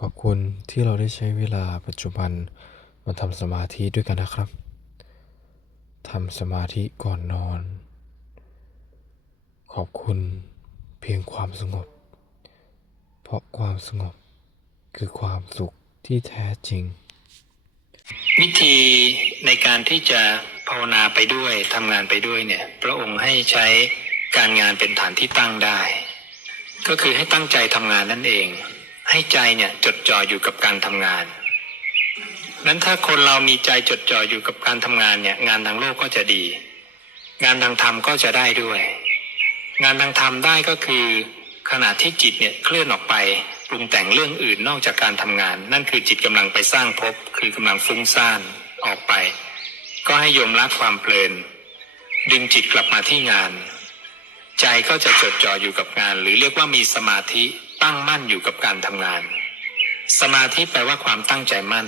ขอบคุณที่เราได้ใช้เวลาปัจจุบันมาทำสมาธิด้วยกันนะครับ ทำสมาธิก่อนนอน ขอบคุณเพียงความสงบ เพราะความสงบคือความสุขที่แท้จริง วิธีในการที่จะภาวนาไปด้วยทำงานไปด้วยเนี่ย พระองค์ให้ใช้การงานเป็นฐานที่ตั้งได้ ก็คือให้ตั้งใจทำงานนั่นเอง ให้ใจเนี่ยจดจ่ออยู่กับการทำงานนั้นถ้าคนเรามีใจจดจ่ออยู่กับการทำงานเนี่ยงานทางโลกก็จะดี งานทางธรรมก็จะได้ด้วย งานทางธรรมได้ก็คือ ขณะที่จิตเนี่ยเคลื่อนออกไปปรุงแต่งเรื่องอื่นนอกจากการทำงาน นั่นคือจิตกำลังไปสร้างภพคือกำลังฟุ้งซ่านออกไป ก็ให้ยมละความเพลิน ดึงจิตกลับมาที่งาน ใจก็จะจดจ่ออยู่กับงาน หรือเรียกว่ามีสมาธิ ตั้งมั่นอยู่กับการทำงาน สมาธิแปลว่าความตั้งใจมั่น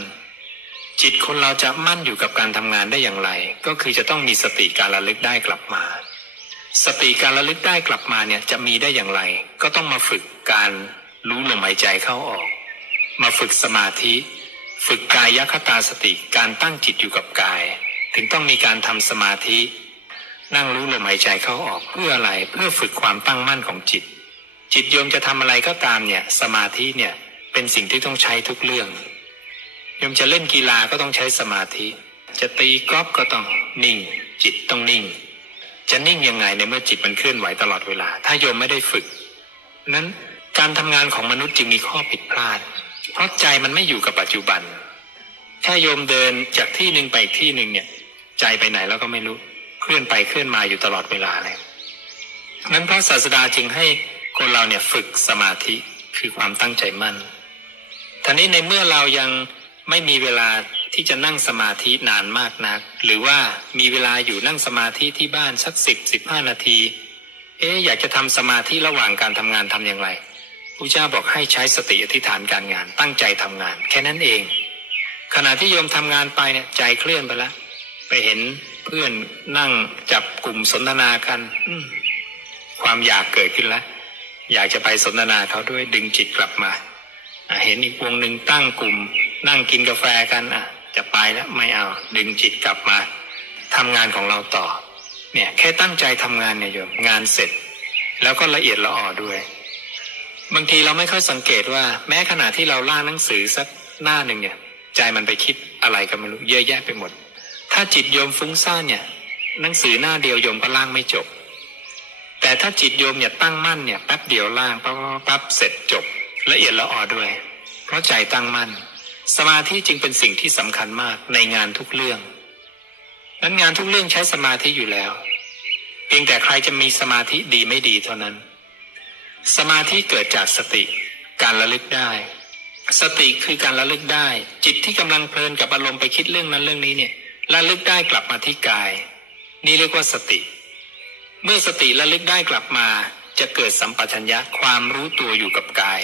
จิตคนเราจะมั่นอยู่กับการทำงานได้อย่างไร ก็คือจะต้องมีสติการระลึกได้กลับมา สติการระลึกได้กลับมาเนี่ยจะมีได้อย่างไร ก็ต้องมาฝึกการรู้ลมหายใจเข้าออก มาฝึกสมาธิ ฝึกกายคตาสติการตั้งจิตอยู่กับกาย ถึงต้องมีการทำสมาธิ นั่งรู้ลมหายใจเข้าออกเพื่ออะไรเพื่อฝึกความตั้งมั่นของจิต จิตโยมจะทำอะไรก็ตามเนี่ย สมาธิเนี่ยเป็นสิ่งที่ต้องใช้ทุกเรื่องโยมจะเล่นกีฬาก็ต้องใช้สมาธิ จะตีกอล์ฟก็ต้องนิ่ง จิตต้องนิ่ง จะนิ่งยังไงในเมื่อจิตมันเคลื่อนไหวตลอดเวลา ถ้าโยมไม่ได้ฝึก นั้นการทำงานของมนุษย์จึงมีข้อผิดพลาด เพราะใจมันไม่อยู่กับปัจจุบันแค่โยมเดินจากที่หนึ่งไปอีกที่หนึ่งเนี่ย ใจไปไหนแล้วก็ไม่รู้ เคลื่อนไปเคลื่อนมาอยู่ตลอดเวลาเลยนั้นพระศาสดาจึงให้ คนเราเนี่ยฝึกสมาธิคือความตั้งใจมั่นท่านี้ในเมื่อเรายังไม่มีเวลาที่จะนั่งสมาธินานมากนัก หรือว่ามีเวลาอยู่นั่งสมาธิที่บ้านสักสิบสิบห้านาที เอ๊อยากจะทำสมาธิระหว่างการทำงานทำอย่างไรพระเจ้าบอกให้ใช้สติอธิษฐานการงาน ตั้งใจทำงาน แค่นั้นเอง ขณะที่โยมทำงานไปเนี่ยใจเคลื่อนไปแล้วไปเห็นเพื่อนนั่งจับกลุ่มสนทนากันความอยากเกิดขึ้นแล้ว อยากจะไปสนทนาเขาด้วยดึงจิตกลับมาเห็นอีกวงหนึ่งตั้งกลุ่ม นั่งกินกาแฟกันอะ จะไปแล้วไม่เอา ดึงจิตกลับมาทำงานของเราต่อ เนี่ยแค่ตั้งใจทำงานเนี่ยโยมงานเสร็จ แล้วก็ละเอียดละออด้วย บางทีเราไม่ค่อยสังเกตว่า แม้ขณะที่เราล่างหนังสือสักหน้าหนึ่งเนี่ย ใจมันไปคิดอะไรก็ไม่รู้เยอะแยะไปหมด ถ้าจิตโยมฟุ้งซ่านเนี่ย หนังสือหน้าเดียวโยมก็ล่างไม่จบ แต่ถ้าจิตโยมเนี่ยตั้งมั่นเนี่ยแป๊บเดียวล่างปั๊บปั๊บปั๊บเสร็จจบละเอียดละออด้วย เพราะใจตั้งมั่น สมาธิจึงเป็นสิ่งที่สำคัญมากในงานทุกเรื่องนั้นงานทุกเรื่องใช้สมาธิอยู่แล้ว เพียงแต่ใครจะมีสมาธิดีไม่ดีเท่านั้น สมาธิเกิดจากสติการระลึกได้ สติคือการระลึกได้ จิตที่กำลังเพลินกับอารมณ์ไปคิดเรื่องนั้นเรื่องนี้เนี่ยระลึกได้กลับมาที่กาย นี่เรียกว่าสติ เมื่อสติระลึกได้กลับมา จะเกิดสัมปชัญญะความรู้ตัวอยู่กับกาย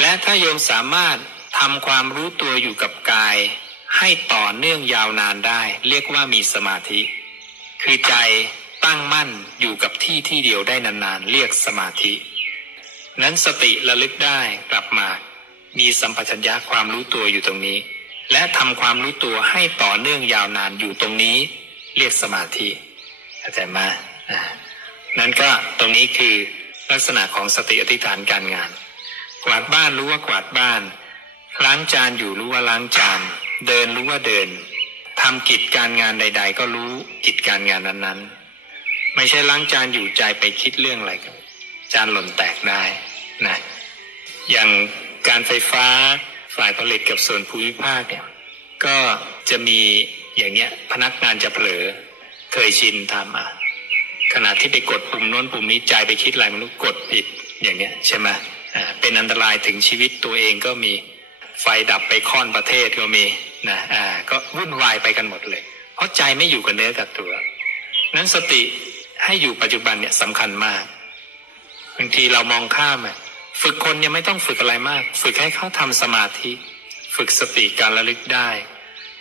และถ้าโยมสามารถทำความรู้ตัวอยู่กับกาย ให้ต่อเนื่องยาวนานได้ เรียกว่ามีสมาธิ คือใจตั้งมั่นอยู่กับที่ที่เดียวได้นานๆ เรียกสมาธิ นั้นสติระลึกได้กลับมา มีสัมปชัญญะความรู้ตัวอยู่ตรงนี้ และทำความรู้ตัวให้ต่อเนื่องยาวนานอยู่ตรงนี้ เรียกสมาธิเข้าใจไหม นั้นก็ตรงนี้คือลักษณะของสติอธิษฐานการงาน กวาดบ้านรู้ว่ากวาดบ้าน ล้างจานอยู่รู้ว่าล้างจาน เดินรู้ว่าเดินทำกิจการงานใด ๆ ก็รู้กิจการงานนั้นๆ ไม่ใช่ล้างจานอยู่ใจไปคิดเรื่องอะไรจานหล่นแตกได้นะอย่างการไฟฟ้าฝ่ายผลิตกับส่วนภูมิภาคเนี่ยก็จะมีอย่างเงี้ยพนักงานจะเผลอเคยชินทำอะ ขณะที่ไปกดปุ่มโน้นปุ่มนี้ใจไปคิดอะไรไม่รู้กดผิดอย่างเงี้ยใช่ไหมอ่าเป็นอันตรายถึงชีวิตตัวเองก็มีไฟดับไปค่อนประเทศก็มีนะอ่าก็วุ่นวายไปกันหมดเลย เพราะใจไม่อยู่กับเนื้อกับตัว นั้นสติให้อยู่ปัจจุบันเนี่ยสำคัญมากบางทีเรามองข้ามอะฝึกคนยังไม่ต้องฝึกอะไรมาก ฝึกให้เขาทำสมาธิ ฝึกสติการระลึกได้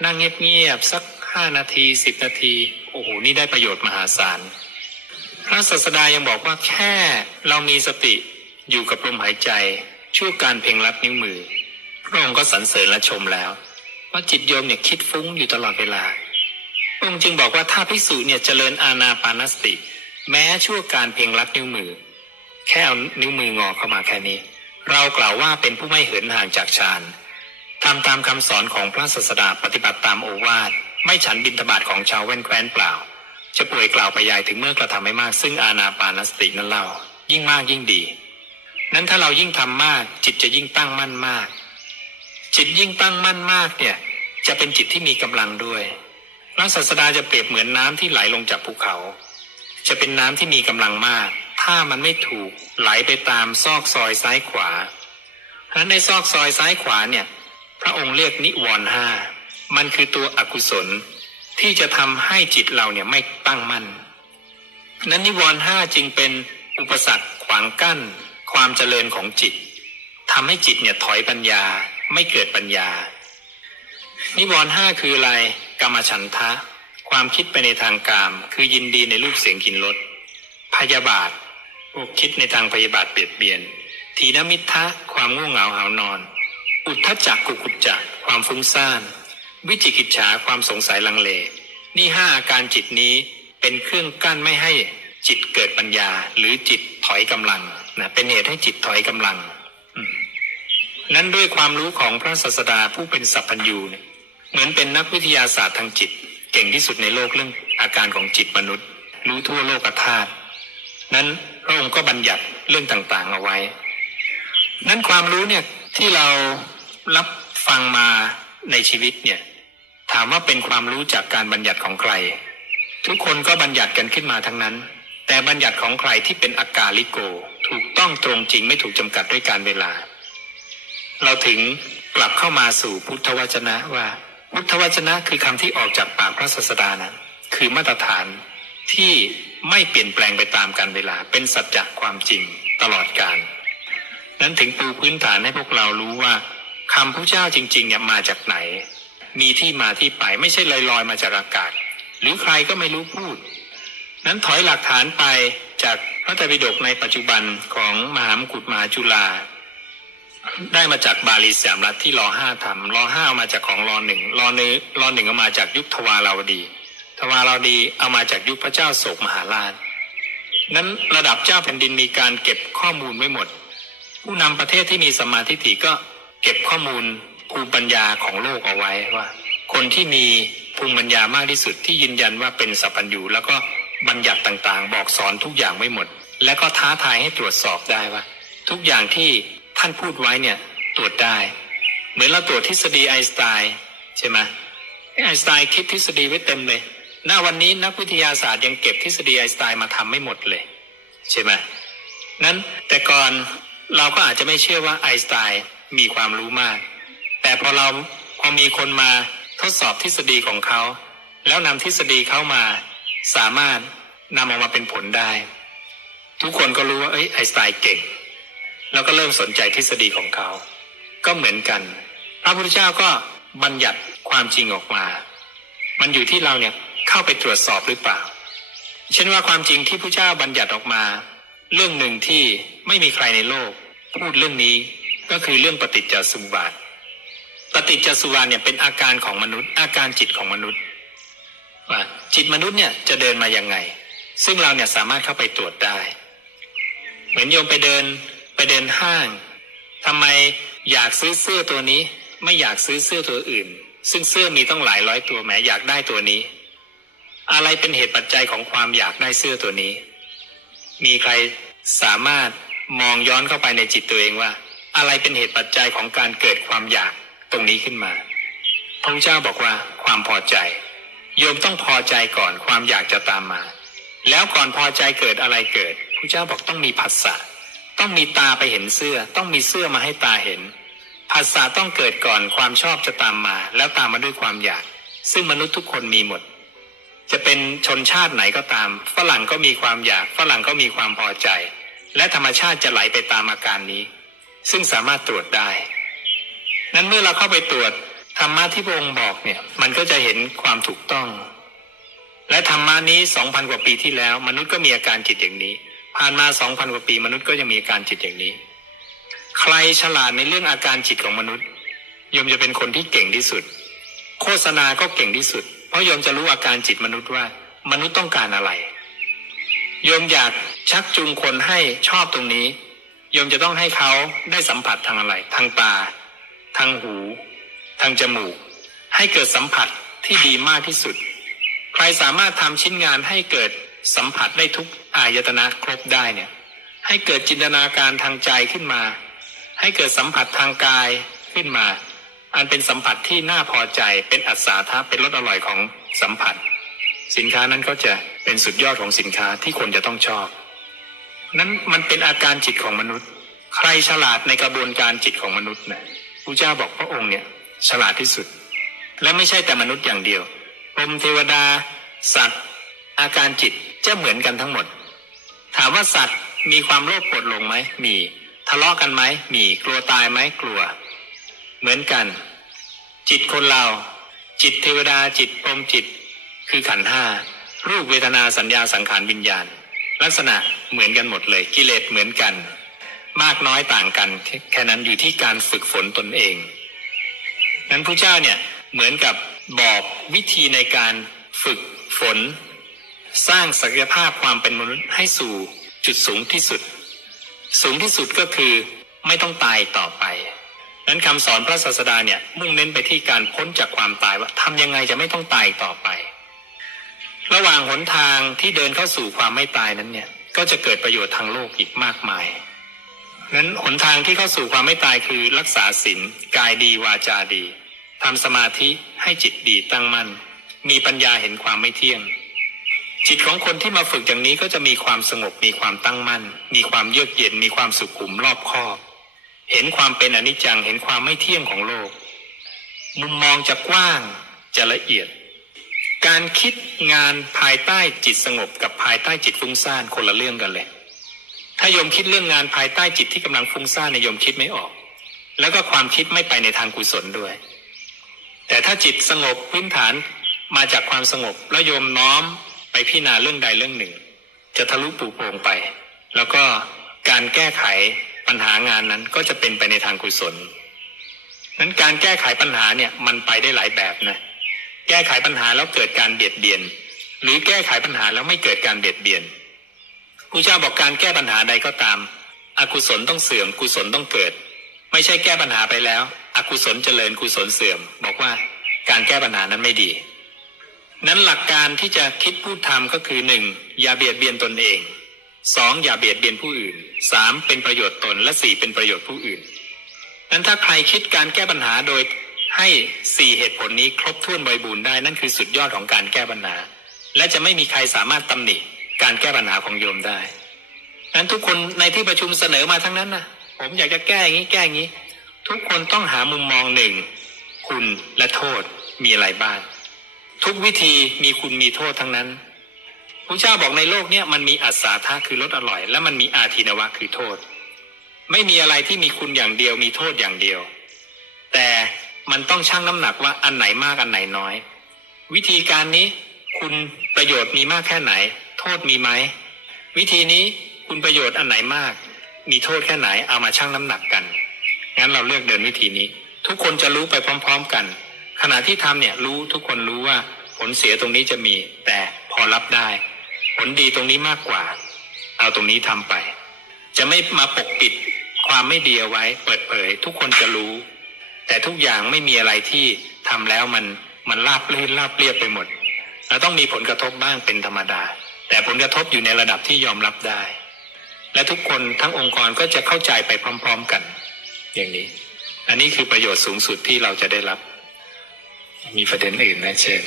นั่งเงียบๆสักห้านาทีสิบนาที โอ้โห นี่ได้ประโยชน์มหาศาล พระศาสดายังบอกว่าแค่เรามีสติอยู่กับลมหายใจ ชั่วการเพ่งลัดนิ้วมือ พระองค์ก็สรรเสริญและชมแล้ว ว่าจิตโยมเนี่ยคิดฟุ้งอยู่ตลอดเวลาพระองค์จึงบอกว่าถ้าภิกษุเนี่ยเจริญอาณาปานสติ แม้ชั่วการเพียงลัดนิ้วมือ แค่เอานิ้วมืองอเข้ามาแค่นี้ เรากล่าวว่าเป็นผู้ไม่เหินห่างจากฌานทำตามคำสอนของพระศาสดาปฏิบัติตามโอวาทไม่ฉันบิณฑบาตของชาวแว่นแคว้นเปล่า จะป่วยกล่าวไปยายถึงเมื่อกระทำไม่มาก ซึ่งอาณาปานสตินั้นเล่า ยิ่งมากยิ่งดี นั้นถ้าเรายิ่งทำมาก จิตจะยิ่งตั้งมั่นมาก จิตยิ่งตั้งมั่นมากเนี่ย จะเป็นจิตที่มีกำลังด้วยพระศาสดาจะเปรียบเหมือนน้ำที่ไหลลงจากภูเขา จะเป็นน้ำที่มีกำลังมาก ถ้ามันไม่ถูกไหลไปตามซอกซอยซ้ายขวาเพราะนั้นในซอกซอยซ้ายขวาเนี่ย พระองค์เรียกนิวรณ์ห้ามันคือตัวอกุศล ที่จะทำให้จิตเราเนี่ยไม่ตั้งมั่น นั้นนิวรณ์ห้าจึงเป็นอุปสรรคขวางกั้น ความเจริญของจิตทำให้จิตเนี่ยถอยปัญญาไม่เกิดปัญญา นิวรณ์ห้าคืออะไรกรรมฉันทะ ความคิดไปในทางกาม คือยินดีในรูปเสียงกลิ่นรสพยาบาทพวกคิดในทางพยาบาทเบียดเบียน ทีนมิทะความง่วงเหงาหานอน อุทธจักกุกุจจะความฟุ้งซ่าน วิจิกิจฉาความสงสัยลังเล นี่ห้าอาการจิตนี้เป็นเครื่องกั้นไม่ให้จิตเกิดปัญญาหรือจิตถอยกำลังนะเป็นเหตุให้จิตถอยกำลัง นั้นด้วยความรู้ของพระศาสดาผู้เป็นสัพพัญญูเนี่ยเหมือนเป็นนักวิทยาศาสตร์ทางจิต เก่งที่สุดในโลกเรื่องอาการของจิตมนุษย์ รู้ทั่วโลกธาตุนั้นพระองค์ก็บัญญัติเรื่องต่างๆเอาไว้ นั้นความรู้เนี่ยที่เรารับฟังมาในชีวิตเนี่ย ถามว่าเป็นความรู้จากการบัญญัติของใคร ทุกคนก็บัญญัติกันขึ้นมาทั้งนั้น แต่บัญญัติของใครที่เป็นอากาลิโก ถูกต้องตรงจริงไม่ถูกจำกัดด้วยการเวลา เราถึงกลับเข้ามาสู่พุทธวจนะว่าพุทธวจนะคือคำที่ออกจากปากพระศาสดานะคือมาตรฐานที่ไม่เปลี่ยนแปลงไปตามการเวลา เป็นสัจจะความจริงตลอดกาลนั้นถึงปูพื้นฐานให้พวกเรารู้ว่าคำพระเจ้าจริงๆเนี่ยมาจากไหน มีที่มาที่ไปไม่ใช่ลอยๆมาจากอากาศ หรือใครก็ไม่รู้พูด นั้นถอยหลักฐานไปจากพระไตรปิฎกในปัจจุบันของมหามกุฏมหาจุฬาได้มาจากบาลีสามรัฐที่รอห้าทำรอห้าเอามาจากของรอหนึ่งรอหนึ่งรอหนึ่งเอามาจากยุคทวาราวดี ทวาราวดีเอามาจากยุคพระเจ้าโศกมหาราช นั้นระดับเจ้าแผ่นดินมีการเก็บข้อมูลไว้หมด ผู้นำประเทศที่มีสมาธิฐิก็เก็บข้อมูล ภูมิปัญญาของโลกเอาไว้ว่า คนที่มีภูมิปัญญามากที่สุดที่ยืนยันว่าเป็นสัพพัญญูแล้วก็บัญญัติต่างๆ บอกสอนทุกอย่างไว้หมด และก็ท้าทายให้ตรวจสอบได้ว่า ทุกอย่างที่ท่านพูดไว้เนี่ยตรวจได้ เหมือนเราตรวจทฤษฎีไอน์สไตน์ใช่ไหมไอน์สไตน์คิดทฤษฎีไว้เต็มเลยณวันนี้นักวิทยาศาสตร์ยังเก็บทฤษฎีไอน์สไตน์มาทำไม่หมดเลย ใช่ไหมนั้นแต่ก่อนเราก็อาจจะไม่เชื่อว่าไอน์สไตน์มีความรู้มาก แต่พอเราพอมีคนมาทดสอบทฤษฎีของเขา แล้วนำทฤษฎีเขามา สามารถนำออกมาเป็นผลได้ ทุกคนก็รู้ว่าเอ้ยไอสไตน์เก่ง แล้วก็เริ่มสนใจทฤษฎีของเขา ก็เหมือนกัน พระพุทธเจ้าก็บัญญัติความจริงออกมา มันอยู่ที่เราเนี่ยเข้าไปตรวจสอบหรือเปล่า เช่นว่าความจริงที่พระเจ้าบัญญัติออกมา เรื่องหนึ่งที่ไม่มีใครในโลก พูดเรื่องนี้ก็คือเรื่องปฏิจจสมุปบาท ปฏิจจสมุปบาทเนี่ยเป็นอาการของมนุษย์ อาการจิตของมนุษย์ว่าจิตมนุษย์เนี่ยจะเดินมายังไง ซึ่งเราเนี่ยสามารถเข้าไปตรวจได้ เหมือนโยมไปเดินไปเดินห้างทำไมอยากซื้อเสื้อตัวนี้ ไม่อยากซื้อเสื้อตัวอื่น ซึ่งเสื้อมีต้องหลายร้อยตัวแหมอยากได้ตัวนี้ อะไรเป็นเหตุปัจจัยของความอยากได้เสื้อตัวนี้ มีใครสามารถมองย้อนเข้าไปในจิตตัวเองว่า อะไรเป็นเหตุปัจจัยของการเกิดความอยาก รงนี้ขึ้นมา พระพุทธเจ้าบอกว่าความพอใจ โยมต้องพอใจก่อนความอยากจะตามมา แล้วก่อนพอใจเกิดอะไรเกิดพระเจ้าบอกต้องมีผัสสะต้องมีตาไปเห็นเสื้อ ต้องมีเสื้อมาให้ตาเห็นผัสสะต้องเกิดก่อนความชอบจะตามมา แล้วตามมาด้วยความอยาก ซึ่งมนุษย์ทุกคนมีหมด จะเป็นชนชาติไหนก็ตาม ฝรั่งก็มีความอยาก ฝรั่งก็มีความพอใจ และธรรมชาติจะไหลไปตามอาการนี้ ซึ่งสามารถตรวจได้ นั้นเมื่อเราเข้าไปตรวจธรรมะที่พระองค์บอกเนี่ย มันก็จะเห็นความถูกต้อง และธรรมะนี้สองพันกว่าปีที่แล้ว มนุษย์ก็มีอาการจิตอย่างนี้ ผ่านมาสองพันกว่าปี มนุษย์ก็ยังมีอาการจิตอย่างนี้ ใครฉลาดในเรื่องอาการจิตของมนุษย์ยมจะเป็นคนที่เก่งที่สุด โฆษณาก็เก่งที่สุด เพราะยมจะรู้อาการจิตมนุษย์ว่า มนุษย์ต้องการอะไรโยมอยากชักจูงคนให้ชอบตรงนี้โยมจะต้องให้เขาได้สัมผัสทางอะไร ทางตา ทางหู ทางจมูก ให้เกิดสัมผัสที่ดีมากที่สุด ใครสามารถทำชิ้นงานให้เกิดสัมผัสได้ทุกอายตนะครบได้เนี่ย ให้เกิดจินตนาการทางใจขึ้นมา ให้เกิดสัมผัสทางกายขึ้นมา อันเป็นสัมผัสที่น่าพอใจเป็นอัศทะเป็นรสอร่อยของสัมผัส สินค้านั้นก็จะเป็นสุดยอดของสินค้าที่คนจะต้องชอบ นั้นมันเป็นอาการจิตของมนุษย์ ใครฉลาดในกระบวนการจิตของมนุษย์นะ พระเจ้าบอกพระองค์เนี่ยฉลาดที่สุด และไม่ใช่แต่มนุษย์อย่างเดียวพรมเทวดา สัตว์ อาการจิตจะเหมือนกันทั้งหมด ถามว่าสัตว์มีความโลภโกรธหลงไหมมี ทะเลาะกันไหมมีกลัวตายไหมกลัว เหมือนกัน จิตคนเรา จิตเทวดาจิตพรมจิต คือขันธ์ห้ารูปเวทนาสัญญาสังขารวิญญาณ ลักษณะเหมือนกันหมดเลยกิเลสเหมือนกัน มากน้อยต่างกันแค่นั้นอยู่ที่การฝึกฝนตนเองนั้นพระเจ้าเนี่ยเหมือนกับบอกวิธีในการฝึกฝน สร้างศักยภาพความเป็นมนุษย์ให้สู่จุดสูงที่สุด สูงที่สุดก็คือไม่ต้องตายต่อไปนั้นคำสอนพระศาสดาเนี่ยมุ่งเน้นไปที่การพ้นจากความตายว่าทำยังไงจะไม่ต้องตายต่อไป ระหว่างหนทางที่เดินเข้าสู่ความไม่ตายนั้นเนี่ยก็จะเกิดประโยชน์ทางโลกอีกมากมาย นั้นหนทางที่เข้าสู่ความไม่ตายคือรักษาศีลกายดีวาจาดีทำสมาธิให้จิตดีตั้งมั่น มีปัญญาเห็นความไม่เที่ยง จิตของคนที่มาฝึกอย่างนี้ก็จะมีความสงบมีความตั้งมั่น มีความเยือกเย็นมีความสุขุมรอบคอบเห็นความเป็นอนิจจังเห็นความไม่เที่ยงของโลก มุมมองจะกว้างจะละเอียด การคิดงานภายใต้จิตสงบกับภายใต้จิตฟุ้งซ่านคนละเรื่องกันเลย ถ้าโยมคิดเรื่องงานภายใต้จิตที่กำลังฟุ้งซ่านในยโยมคิดไม่ออก แล้วก็ความคิดไม่ไปในทางกุศลด้วย แต่ถ้าจิตสงบพื้นฐานมาจากความสงบแล้วโยมน้อมไปพิจารณาเรื่องใดเรื่องหนึ่ง จะทะลุปูโปร่งไป แล้วก็การแก้ไขปัญหางานนั้นก็จะเป็นไปในทางกุศลนั้นการแก้ไขปัญหาเนี่ยมันไปได้หลายแบบนะแก้ไขปัญหาแล้วเกิดการเบียดเบียน หรือแก้ไขปัญหาแล้วไม่เกิดการเบียดเบียน พระเจ้าบอกการแก้ปัญหาใดก็ตาม อกุศลต้องเสื่อม กุศลต้องเกิด ไม่ใช่แก้ปัญหาไปแล้ว อกุศลเจริญกุศลเสื่อม บอกว่าการแก้ปัญหานั้นไม่ดี นั้นหลักการที่จะคิดพูดทำก็คือหนึ่งอย่าเบียดเบียนตนเองสองอย่าเบียดเบียนผู้อื่นสามเป็นประโยชน์ตนและสี่เป็นประโยชน์ผู้อื่น นั้นถ้าใครคิดการแก้ปัญหาโดยให้สี่เหตุผลนี้ครบถ้วนบริบูรณ์ได้นั่นคือสุดยอดของการแก้ปัญหา และจะไม่มีใครสามารถตำหนิ การแก้ปัญหาของโยมได้นั้นทุกคนในที่ประชุมเสนอมาทั้งนั้นนะผมอยากจะแก้อย่างนี้แก้อย่างนี้ ทุกคนต้องหามุมมองหนึ่งคุณและโทษมีอะไรบ้างทุกวิธีมีคุณมีโทษทั้งนั้นพระเจ้าบอกในโลกเนี้ยมันมีอัศาธาคือรสอร่อย และมันมีอาทินวะคือโทษ ไม่มีอะไรที่มีคุณอย่างเดียวมีโทษอย่างเดียว แต่มันต้องชั่งน้ำหนักว่าอันไหนมากอันไหนน้อย วิธีการนี้คุณประโยชน์มีมากแค่ไหน ษมีไหม วิธีนี้คุณประโยชน์อันไหนมาก มีโทษแค่ไหนเอามาชั่งน้ำหนักกัน งั้นเราเลือกเดินวิธีนี้ ทุกคนจะรู้ไปพร้อม ๆ กัน ขณะที่ทำเนี่ยรู้ทุกคนรู้ว่าผลเสียตรงนี้จะมี แต่พอรับได้ ผลดีตรงนี้มากกว่า เอาตรงนี้ทำไป จะไม่มาปกปิดความไม่ดีเอาไว้ เปิดเผย ทุกคนจะรู้ แต่ทุกอย่างไม่มีอะไรที่ทำแล้วมันมันราบลื่นราบเรียบไปหมดเราต้องมีผลกระทบบ้างเป็นธรรมดา แต่ผลกระทบอยู่ในระดับที่ยอมรับได้ และทุกคนทั้งองค์กรก็จะเข้าใจไปพร้อม ๆกัน อย่างนี้ อันนี้คือประโยชน์สูงสุดที่เราจะได้รับ มีประเด็นอื่นไหมเชิญ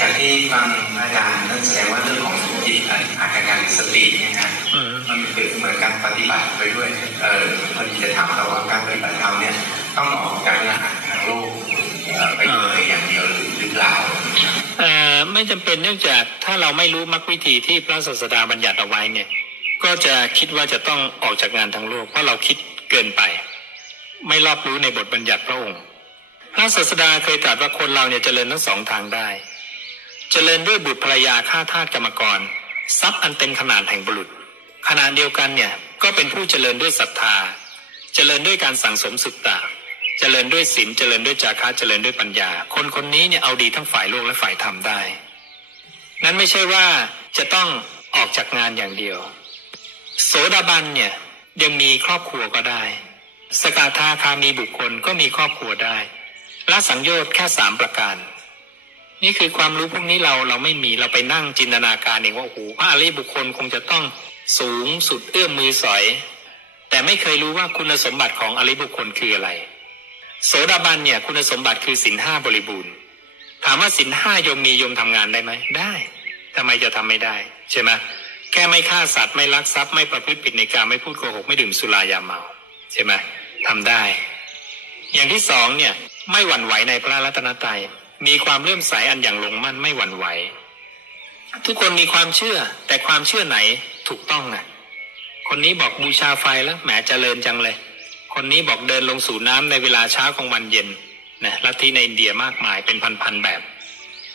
จากที่ฟังอาจารย์นั่นแสดงว่าเรื่องของจิตอาการสตินี่ยนะมันเป็นเหมือนการปฏิบัติไปด้วย เออพอดีจะถามเราว่าการปฏิบัติธรรมเนี่ยต้องออกจากงานทางโลกเอ่อไปเลยอย่ ไม่จำเป็นเนื่องจากถ้าเราไม่รู้มรรควิธีที่พระศาสดาบัญญัติเอาไว้เนี่ย ก็จะคิดว่าจะต้องออกจากงานทางโลกเพราะเราคิดเกินไป ไม่รอบรู้ในบทบัญญัติพระองค์ พระศาสดาเคยตรัสว่าคนเราเนี่ยเจริญทั้งสองทางได้ เจริญด้วยบุตรภรรยาฆ่าทาสกรรมกร ทรัพย์อันเต็มขนาดแห่งบุรุษขณะเดียวกันเนี่ยก็เป็นผู้เจริญด้วยศรัทธา เจริญด้วยการสั่งสมสุตตะเจริญด้วยศีลเจริญด้วยจาคะเจริญด้วยปัญญา คนคนนี้เนี่ยเอาดีทั้งฝ่ายโลกและฝ่ายธรรมได้ นั้นไม่ใช่ว่าจะต้องออกจากงานอย่างเดียว โสดาบันเนี่ยยังมีครอบครัวก็ได้ สกทาคามีบุคคลก็มีครอบครัวได้ละสังโยชน์แค่สามประการ นี่คือความรู้พวกนี้เราเราไม่มีเราไปนั่งจินตนาการเองว่าโอ้โหพระอริบุคคลคงจะต้องสูงสุดเอื้อมมือสอย แต่ไม่เคยรู้ว่าคุณสมบัติของอริบุคคลคืออะไร โสดาบันเนี่ยคุณสมบัติคือสินห้าบริบูรณ์ ถามว่าสินห้ายมมียมทำงานได้ไหมได้ทำไมจะทำไม่ได้ ใช่ไหมแค่ไม่ฆ่าสัตว์ไม่ลักทรัพย์ไม่ประพฤติผิดในการไม่พูดโกหกไม่ดื่มสุรายาเมาใช่ไหมทำได้ อย่างที่สองเนี่ยไม่หวั่นไหวในพระรัตนตรัยมีความเลื่อมใสอันอย่างลงมั่นไม่หวั่นไหว ทุกคนมีความเชื่อ แต่ความเชื่อไหนถูกต้องนะคนนี้บอกบูชาไฟแล้วแหมเจริญจังเลย คนนี้บอกเดินลงสู่น้ำในเวลาเช้าของวันเย็น นะลัทธิในอินเดียมากมายเป็นพันๆแบบ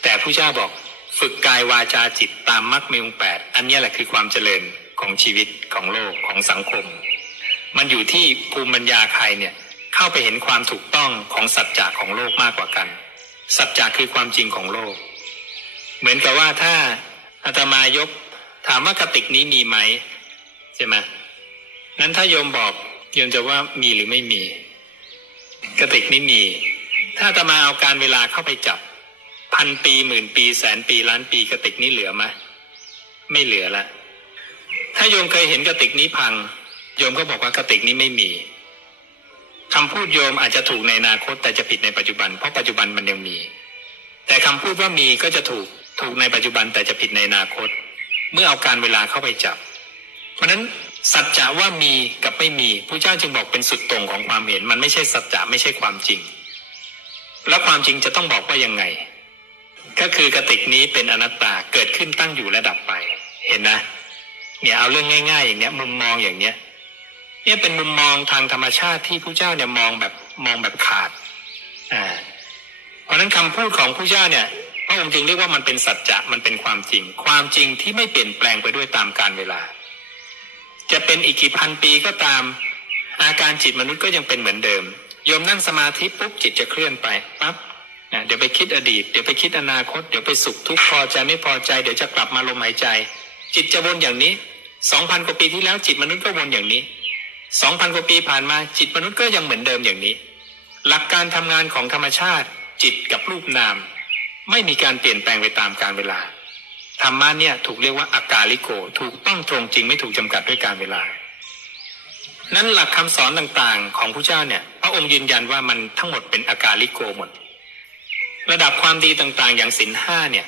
แต่ผู้เจ้าบอกฝึกกายวาจาจิตตามมรรคมีองแปดอันนี้แหละคือความเจริญของชีวิตของโลกของสังคม มันอยู่ที่ภูมิปัญญาใครเนี่ยเข้าไปเห็นความถูกต้องของสัจจะของโลกมากกว่ากัน สัจจะคือความจริงของโลก เหมือนกับว่าถ้าอาตมายกถามว่ากระติกนี้มีไหมใช่ไหมนั้นถ้าโยมบอกโยมจะว่ามีหรือไม่มีกระติกนี้มี ถ้าอาตมาเอาการเวลาเข้าไปจับ พันปีหมื่นปีแสนปีล้านปีกระติกนี้เหลือไหมไม่เหลือละ ถ้าโยมเคยเห็นกระติกนี้พัง โยมก็บอกว่ากระติกนี้ไม่มีคำพูดโยมอาจจะถูกในอนาคตแต่จะผิดในปัจจุบัน เพราะปัจจุบันมันยังมี แต่คำพูดว่ามีก็จะถูกถูกในปัจจุบันแต่จะผิดในอนาคต เมื่อเอาการเวลาเข้าไปจับ เพราะฉะนั้นสัจจะว่ามีกับไม่มีพระเจ้าจึงบอกเป็นสุดตรงของความเห็น มันไม่ใช่สัจจะไม่ใช่ความจริง แล้วความจริงจะต้องบอกว่ายังไง ก็คือกติกนี้เป็นอนัตตาเกิดขึ้นตั้งอยู่และดับไป เห็นนะ เนี่ยเอาเรื่องง่าย ๆ อย่างเนี้ยมุมมองอย่างเนี้ยเนี่ยเป็นมุมมองทางธรรมชาติที่ผู้เจ้าเนี่ยมองแบบมองแบบขาดอ่าเพราะนั้นคำพูดของผู้เจ้าเนี่ยพระองค์จึงเรียกว่ามันเป็นสัจจะมันเป็นความจริง ความจริงที่ไม่เปลี่ยนแปลงไปด้วยตามกาลเวลา จะเป็นอีกกี่พันปีก็ตาม อาการจิตมนุษย์ก็ยังเป็นเหมือนเดิม โยมนั่งสมาธิปุ๊บจิตจะเคลื่อนไปปั๊บนะเดี๋ยวไปคิดอดีตเดี๋ยวไปคิดอนาคตเดี๋ยวไปสุขทุกข์พอใจไม่พอใจเดี๋ยวจะกลับมาลมหายใจ จิตจะวนอย่างนี้สองพันกว่าปีที่แล้วจิตมนุษย์ก็วนอย่างนี้สองพันกว่าปีผ่านมาจิตมนุษย์ก็ยังเหมือนเดิมอย่างนี้ หลักการทำงานของธรรมชาติ จิตกับรูปนาม ไม่มีการเปลี่ยนแปลงไปตามกาลเวลาธรรมะเนี่ยถูกเรียกว่าอากาลิโก ถูกต้องตรงจริงไม่ถูกจำกัดด้วยการเวลา นั้นหลักคำสอนต่างๆ ของพระเจ้าเนี่ย ระองค์ยืนยันว่ามันทั้งหมดเป็นอากาลิโกหมด ระดับความดีต่างๆ อย่างศีลห้าเนี่ย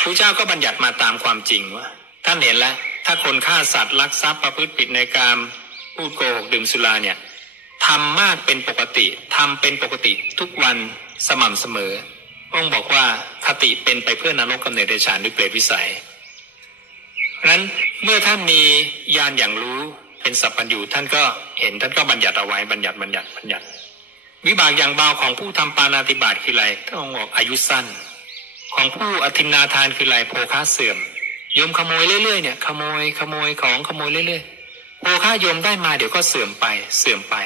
พระเจ้าก็บัญญัติมาตามความจริงว่าท่านเห็นแล้ว ถ้าคนฆ่าสัตว์ลักทรัพย์ประพฤติผิดในกามพูดโกหกดื่มสุราเนี่ยทำมากเป็นปกติทำเป็นปกติทุกวันสม่ำเสมอพระองบอกว่าคติเป็นไปเพื่อนรกกำเนิดเดชานหรือเปรตวิสัยเพราะฉะนั้นเมื่อท่านมีญาณอย่างรู้ เป็นสัพพัญญูท่านก็เห็นท่านก็บัญญัติเอาไว้บัญญัติบัญญัติบัญญัติ วิบากอย่างเบาของผู้ทำปานาติบาตคืออะไรท่านองบอกอายุสั้น ของผู้อธินาทานคืออะไรโภคะเสื่อมโยมขโมยเรื่อยๆเนี่ยขโมยขโมยของขโมยเรื่อยๆโภคะโยมได้มาเดี๋ยวก็เสื่อมไปเสื่อมไป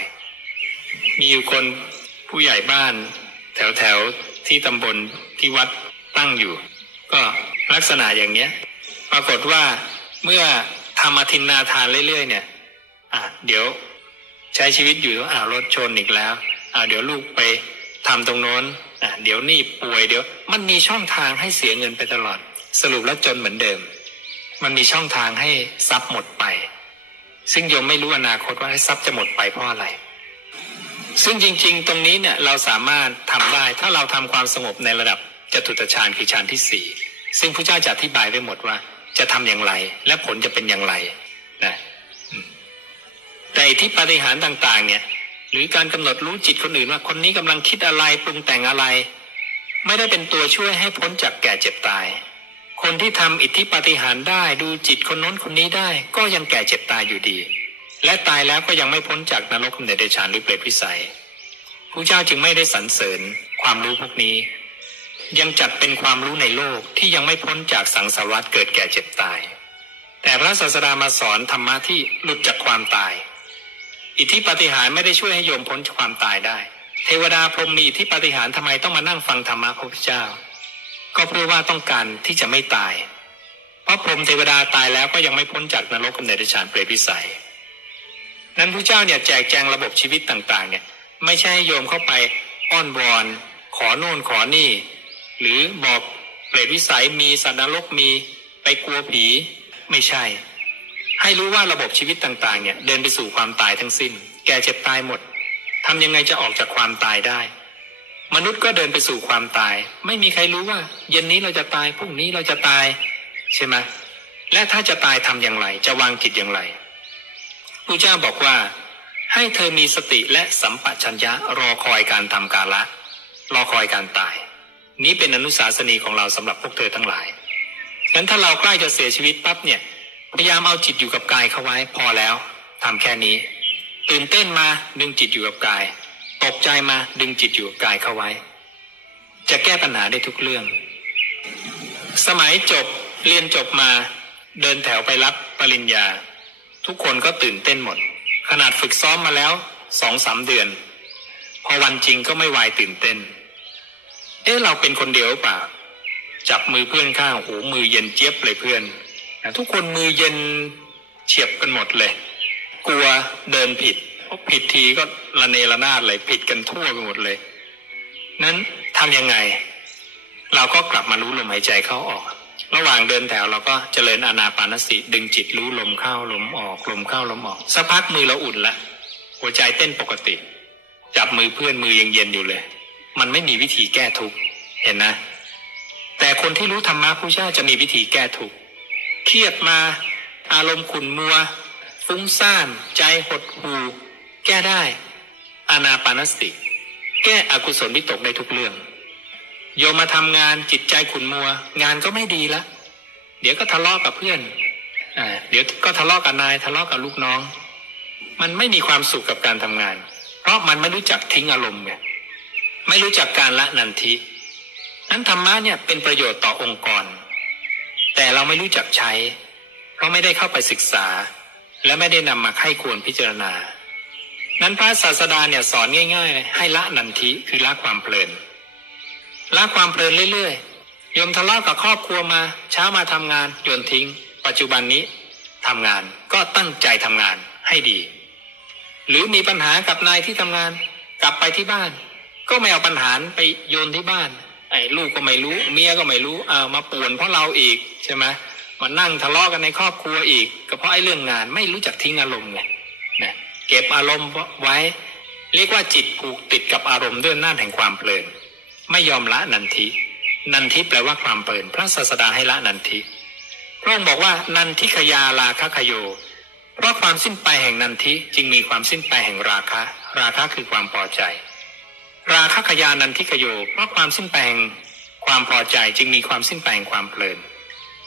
มีอยู่คนผู้ใหญ่บ้าน แถวแถวๆที่ตำบลที่วัดตั้งอยู่ ก็ลักษณะอย่างเนี้ย ปรากฏว่าเมื่อทำอธินนาทานเรื่อยๆเนี่ย อะเดี๋ยวใช้ชีวิตอยู่อ่ารถชนอีกแล้วอ่าเดี๋ยวลูกไปทำตรงโน้นอะเดี๋ยวนี่ป่วยเดี๋ยวมันมีช่องทางให้เสียเงินไปตลอด สรุปแล้วจนเหมือนเดิม มันมีช่องทางให้ทรัพย์หมดไป ซึ่งโยมไม่รู้อนาคตว่าทรัพย์จะหมดไปเพราะอะไร ซึ่งจริง ๆ ตรงนี้เนี่ยเราสามารถทำได้ถ้าเราทำความสงบในระดับจตุตฌานคือฌานที่สี่ซึ่งพระเจ้าจะอธิบายไว้หมดว่า จะทำอย่างไร และผลจะเป็นอย่างไรนะ แต่ที่ปฏิหารต่างๆ เนี่ย หรือการกำหนดรู้จิตคนอื่นว่าคนนี้กำลังคิดอะไรปรุงแต่งอะไร ไม่ได้เป็นตัวช่วยให้พ้นจากแก่เจ็บตาย คนที่ทำอิทธิปฏิหารได้ดูจิตคนน้นคนนี้ได้ ก็ยังแก่เจ็บตายอยู่ดี และตายแล้วก็ยังไม่พ้นจากนรกกำเนิดเดชานหรือเปรตวิสัยพระเจ้าจึงไม่ได้สรรเสริญความรู้พวกนี้ ยังจัดเป็นความรู้ในโลกที่ยังไม่พ้นจากสังสารวัฏเกิดแก่เจ็บตาย แต่พระศาสดามาสอนธรรมะที่หลุดจากความตาย อิทธิปาฏิหารย์ไม่ได้ช่วยให้โยมพ้นจากความตายได้ เทวดาพรหมมีอิทธิปาฏิหารย์ทำไมต้องมานั่งฟังธรรมะพระพุทธเจ้า ก็เพื่อว่าต้องการที่จะไม่ตาย เพราะพรหมเทวดาตายแล้วก็ยังไม่พ้นจากนรกกำเนิดฌานเปรตวิสัย นั้นพระเจ้าเนี่ยแจกแจงระบบชีวิตต่างๆ เนี่ยไม่ใช่ให้โยมเข้าไปอ้อนวอนขอโน่นขอนี่ หรือบอกเปรตวิสัยมีสัตว์นรกมีไปกลัวผีไม่ใช่ ให้รู้ว่าระบบชีวิตต่างๆ เนี่ย เดินไปสู่ความตายทั้งสิ้น แก่เจ็บตายหมดทำยังไงจะออกจากความตายได้ มนุษย์ก็เดินไปสู่ความตาย ไม่มีใครรู้ว่า เย็นนี้เราจะตายพรุ่งนี้เราจะตาย ใช่ไหมและถ้าจะตายทำอย่างไร จะวางจิตอย่างไรพระเจ้าบอกว่า ให้เธอมีสติและสัมปชัญญะรอคอยการทำกาละ รอคอยการตาย นี้เป็นอนุสาสนีของเราสำหรับพวกเธอทั้งหลายงั้นถ้าเราใกล้จะเสียชีวิตปั๊บเนี่ย พยายามเอาจิตอยู่กับกายเข้าไว้พอแล้วทำแค่นี้ ตื่นเต้นมาดึงจิตอยู่กับกาย ตกใจมาดึงจิตอยู่กับกายเข้าไว้ จะแก้ปัญหาได้ทุกเรื่อง สมัยจบเรียนจบมา เดินแถวไปรับปริญญา ทุกคนก็ตื่นเต้นหมด ขนาดฝึกซ้อมมาแล้วสองสามเดือน พอวันจริงก็ไม่วายตื่นเต้น เอ๊ะเราเป็นคนเดียวเปล่าจับมือเพื่อนข้างโอ้โหมือเย็นเจี๊ยบเลยเพื่อน นะทุกคนมือเย็นเฉียบกันหมดเลย กลัวเดินผิดเพราะผิดทีก็ระเนระนาดเลยผิดกันทั่วไปหมดเลย นั้นทำยังไง เราก็กลับมารู้ลมหายใจเข้าออก ระหว่างเดินแถวเราก็เจริญอานาปานสติดึงจิตรู้ลมเข้าลมออกลมเข้าลมออกสักพักมือเราอุ่นละหัวใจเต้นปกติ จับมือเพื่อนมือยังเย็นอยู่เลย มันไม่มีวิธีแก้ทุกข์เห็นนะ แต่คนที่รู้ธรรมะผู้เจ้าจะมีวิธีแก้ทุกข์ เครียดมาอารมณ์ขุ่นมัว ฟุ้งซ่าน ใจหดหู่แก้ได้ อานาปานสติ แก้อกุศลวิตกได้ทุกเรื่อง โยมมาทำงานจิตใจขุนมัว งานก็ไม่ดีละ เดี๋ยวก็ทะเลาะกับเพื่อนอเดี๋ยวก็ทะเลาะกับนายทะเลาะกับลูกน้อง มันไม่มีความสุขกับการทำงาน เพราะมันไม่รู้จักทิ้งอารมณ์ไงไม่รู้จักการละนันทินั้นธรรมะเนี่ยเป็นประโยชน์ต่อองค์กร แต่เราไม่รู้จักใช้ เพราะไม่ได้เข้าไปศึกษา และไม่ได้นำมาไข้ควรพิจารณา นั้นพระศาสดาเนี่ยสอนง่ายๆเลยให้ละนันทิคือละความเพลินละความเพลินเรื่อยๆโยมทะเลาะกับครอบครัวมา เช้ามาทำงานโยนทิ้ง ปัจจุบันนี้ทำงานก็ตั้งใจทำงานให้ดี หรือมีปัญหากับนายที่ทำงาน กลับไปที่บ้าน ก็ไม่เอาปัญหาไปโยนที่บ้าน ไอ้ลูกก็ไม่รู้ เมียก็ไม่รู้เอามาป่วนเพราะเราอีกใช่ไหมมานั่งทะเลาะกันในครอบครัวอีก ก็เพราะไอ้เรื่องงานไม่รู้จักทิ้งอารมณ์ไงนะเก็บอารมณ์ไว้ เรียกว่าจิตผูกติดกับอารมณ์ด้วยอำนาแห่งความเพลินไม่ยอมละนันทินันทิแปลว่าความเพลินพระศาสดาให้ละนันทิพระองค์บอกว่านันทิขยาราคะขโย เพราะความสิ้นไปแห่งนันทิจึงมีความสิ้นไปแห่งราคะ ราคะคือความพอใจ ราคะขยานันทิขโยเพราะความสิ้นไปแห่งความพอใจจึงมีความสิ้นไปแห่งความเพลิน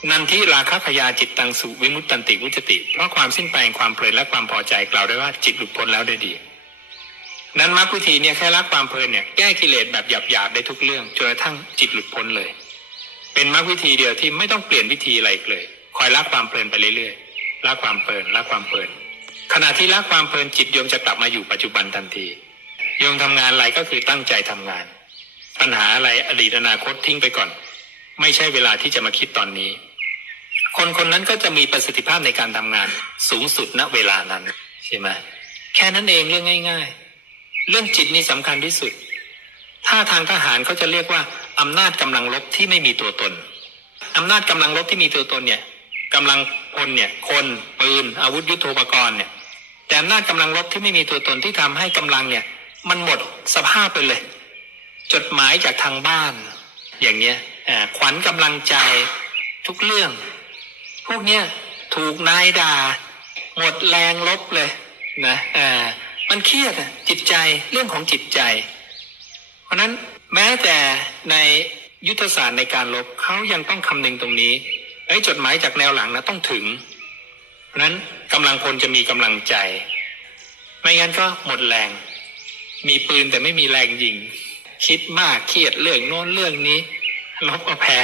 นันทิราคะขยาจิตตังสุวิมุตตันติวุจติ เพราะความสิ้นไปแห่งความเพลินและความพอใจกล่าวได้ว่าจิตหลุดพ้นแล้วได้ดี นั้นมรรควิธีเนี่ยแค่ละความเพลินเนี่ยแก้กิเลสแบบหยาบๆได้ทุกเรื่องจนกระทั่งจิตหลุดพ้นเลย เป็นมรรควิธีเดียวที่ไม่ต้องเปลี่ยนวิธีอะไรอีกเลย คอยละความเพลินไปเรื่อยๆละความเพลินละความเพลินขณะที่ละความเพลินจิตโยมจะกลับมาอยู่ปัจจุบันทันที โยมทำงานอะไรก็คือตั้งใจทำงาน ปัญหาอะไรอดีตอนาคตทิ้งไปก่อน ไม่ใช่เวลาที่จะมาคิดตอนนี้ คนคนนั้นก็จะมีประสิทธิภาพในการทำงาน สูงสุดณเวลานั้นใช่ไหมแค่นั้นเองเรื่องง่าย ๆ เรื่องจิตนี่สำคัญที่สุด ถ้าทางทหารเขาจะเรียกว่าอำนาจกำลังลบที่ไม่มีตัวตนอำนาจกำลังลบที่มีตัวตนเนี่ยกำลังพลเนี่ยคนปืนอาวุธยุโทโธปกรณ์เนี่ยแต่อำนาจกำลังลบที่ไม่มีตัวตนที่ทำให้กำลังเนี่ย มันหมดสภาพไปเลย จดหมายจากทางบ้าน อย่างเงี้ยขวัญกำลังใจทุกเรื่อง พวกเนี้ยถูกนายด่า หมดแรงลบเลยนะอ่ามันเครียดจิตใจเรื่องของจิตใจ เพราะนั้นแม้แต่ในยุทธศาสตร์ในการลบเขายังต้องคำนึงตรงนี้ไอ้จดหมายจากแนวหลังนะต้องถึง เพราะฉะนั้นกำลังพลจะมีกำลังใจ ไม่งั้นก็หมดแรง มีปืนแต่ไม่มีแรงยิง คิดมากเครียดเรื่องโน้นเรื่องนี้ลบก็แพ้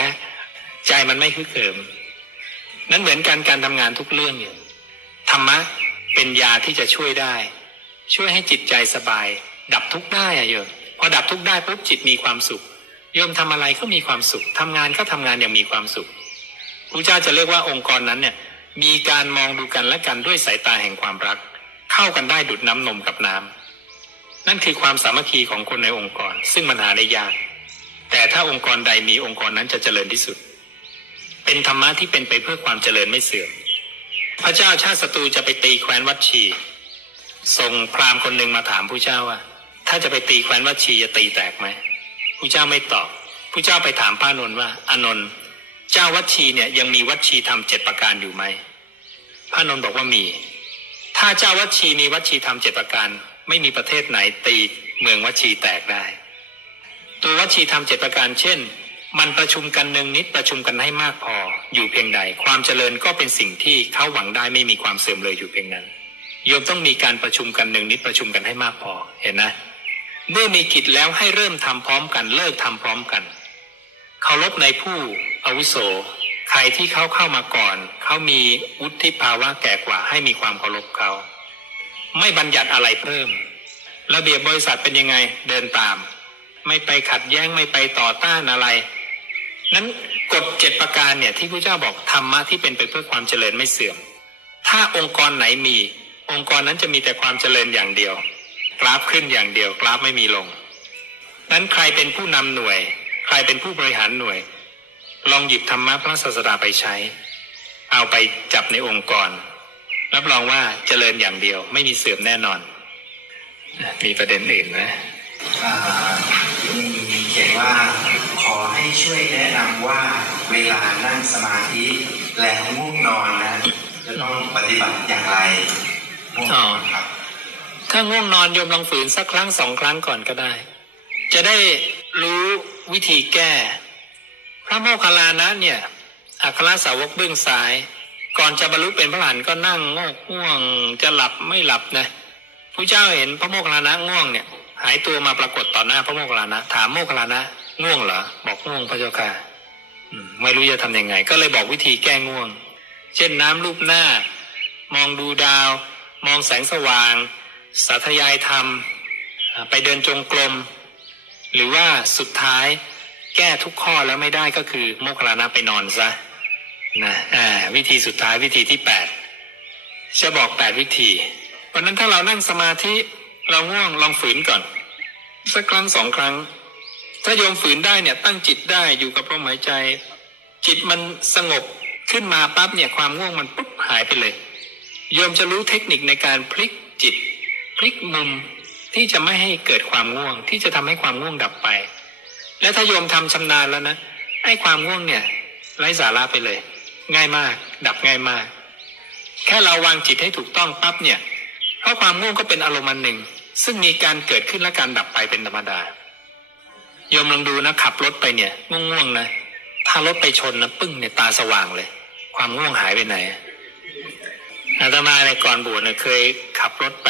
ใจมันไม่คึกเขิมนั้นเหมือนกันการทำงานทุกเรื่องอยู่ธรรมะเป็นยาที่จะช่วยได้ ช่วยให้จิตใจสบาย ดับทุกข์ได้อะโยมพอดับทุกข์ได้ปุ๊บจิตมีความสุขโยมทำอะไรก็มีความสุขทำงานก็ทำงานอย่างมีความสุขพระเจ้าจะเรียกว่าองค์กรนั้นเนี่ย มีการมองดูกันและกันด้วยสายตาแห่งความรัก เข้ากันได้ดุดน้ำนมกับน้ำ นั่นคือความสามัคคีของคนในองค์กร ซึ่งมันหาได้ยาก แต่ถ้าองค์กรใดมีองค์กรนั้นจะเจริญที่สุด เป็นธรรมะที่เป็นไปเพื่อความเจริญไม่เสื่อม พระเจ้าชาติศัตรูจะไปตีแคว้นวัดชีส่งพราหมณ์คนหนึ่งมาถามผู้เจ้าว่า ถ้าจะไปตีแคว้นวัดชีจะตีแตกไหมผู้เจ้าไม่ตอบผู้เจ้าไปถามพระอานนท์ว่าอานนท์เจ้าวัดชีเนี่ยยังมีวัดชีทำเจ็ดประการอยู่ไหมพระอานนท์บอกว่ามี ถ้าเจ้าวัดชีมีวัดชีทำเจ็ดประการ ไม่มีประเทศไหนตีเมืองวัชีแตกได้ ตัววัชีทำเจ็ดประการเช่น มันประชุมกันหนึ่งนิดประชุมกันให้มากพอ อยู่เพียงใด ความเจริญก็เป็นสิ่งที่เขาหวังได้ไม่มีความเสื่อมเลยอยู่เพียงนั้นโยมต้องมีการประชุมกันหนึ่งนิดประชุมกันให้มากพอเห็นนะเมื่อมีกิจแล้วให้เริ่มทำพร้อมกันเลิกทำพร้อมกันเคารพในผู้อาวุโส ใครที่เขาเข้ามาก่อน เขามีวุฒิภาวะแก่กว่าให้มีความเคารพเขา ไม่บัญญัติอะไรเพิ่ม ระเบียบบริษัทเป็นยังไงเดินตาม ไม่ไปขัดแย้งไม่ไปต่อต้านอะไร นั้นกฎเจ็ดประการเนี่ยที่พระเจ้าบอกธรรมะที่เป็นไปเพื่อความเจริญไม่เสื่อม ถ้าองค์กรไหนมี องค์กรนั้นจะมีแต่ความเจริญอย่างเดียว กราฟขึ้นอย่างเดียวกราฟไม่มีลง นั้นใครเป็นผู้นำหน่วย ใครเป็นผู้บริหารหน่วย ลองหยิบธรรมะพระศาสดาไปใช้ เอาไปจับในองค์กร รับรองว่าเจริญอย่างเดียว ไม่มีเสื่อมแน่นอน มีประเด็นอื่นนะอ่ามีเขียนว่าขอให้ช่วยแนะนำว่าเวลานั่งสมาธิแล้วง่วงนอนนะจะต้องปฏิบัติอย่างไรง่วงนอนครับ ถ้าง่วงนอนโยมลองฝืนสักครั้งสองครั้งก่อนก็ได้ จะได้รู้วิธีแก้ พระโมคคัลลานะเนี่ยอัครสาวกเบื้องซ้าย ก่อนจะบรรลุเป็นพระอรหันต์ก็นั่งงอกง่วงจะหลับไม่หลับนะพระเจ้าเห็นพระโมคคัลลานะง่วงเนี่ย หายตัวมาปรากฏต่อหน้าพระโมคคัลลานะถามโมคคัลลานะง่วงเหรอบอกง่วงพระเจ้าค่ะไม่รู้จะทำยังไง ก็เลยบอกวิธีแก้ง่วง เช่นน้ำรูปหน้า มองดูดาว มองแสงสว่าง สาธยายธรรม ไปเดินจงกรมหรือว่าสุดท้ายแก้ทุกข้อแล้วไม่ได้ก็คือโมคคัลลานะไปนอนซะ นะอ่าวิธีสุดท้ายวิธีที่แปดจะบอกแปดวิธีเพราะนั้นถ้าเรานั่งสมาธิเราง่วงลองฝืนก่อน สักครั้งสองครั้ง ถ้าโยมฝืนได้เนี่ยตั้งจิตได้อยู่กับลมหายใจ จิตมันสงบขึ้นมาปั๊บเนี่ยความง่วงมันปุ๊บหายไปเลย โยมจะรู้เทคนิคในการพลิกจิต พลิกมุมที่จะไม่ให้เกิดความง่วง ที่จะทำให้ความง่วงดับไป และถ้าโยมทำชำนาญแล้วนะไอ้ความง่วงเนี่ยไร้สาระไปเลย ง่ายมาก ดับง่ายมาก แค่เราวางจิตให้ถูกต้องปั๊บเนี่ยเพราะความง่วงก็เป็นอารมณ์อันหนึ่ง ซึ่งมีการเกิดขึ้นและการดับไปเป็นธรรมดาโยมลองดูนะขับรถไปเนี่ยง่วงๆนะถ้ารถไปชนนะปึ้งเนี่ยตาสว่างเลย ความง่วงหายไปไหนอาตมาในก่อนบวชเนี่ยเคยขับรถไป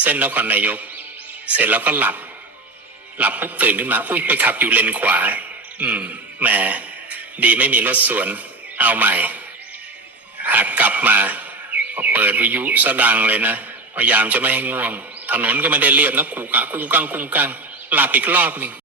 เส้นนครนายก เสร็จแล้วก็หลับ หลับปุ๊บตื่นขึ้นมา อุ้ยไปขับอยู่เลนขวา อืมแหมดีไม่มีรถสวน เอาใหม่ หากกลับมาก็เปิดวิทยุสะดังเลยนะพยายามจะไม่ให้ง่วง ถนนก็ไม่ได้เรียบนะกูกะกุ้งกังกุ้งกังหลับอีกรอบหนึ่ง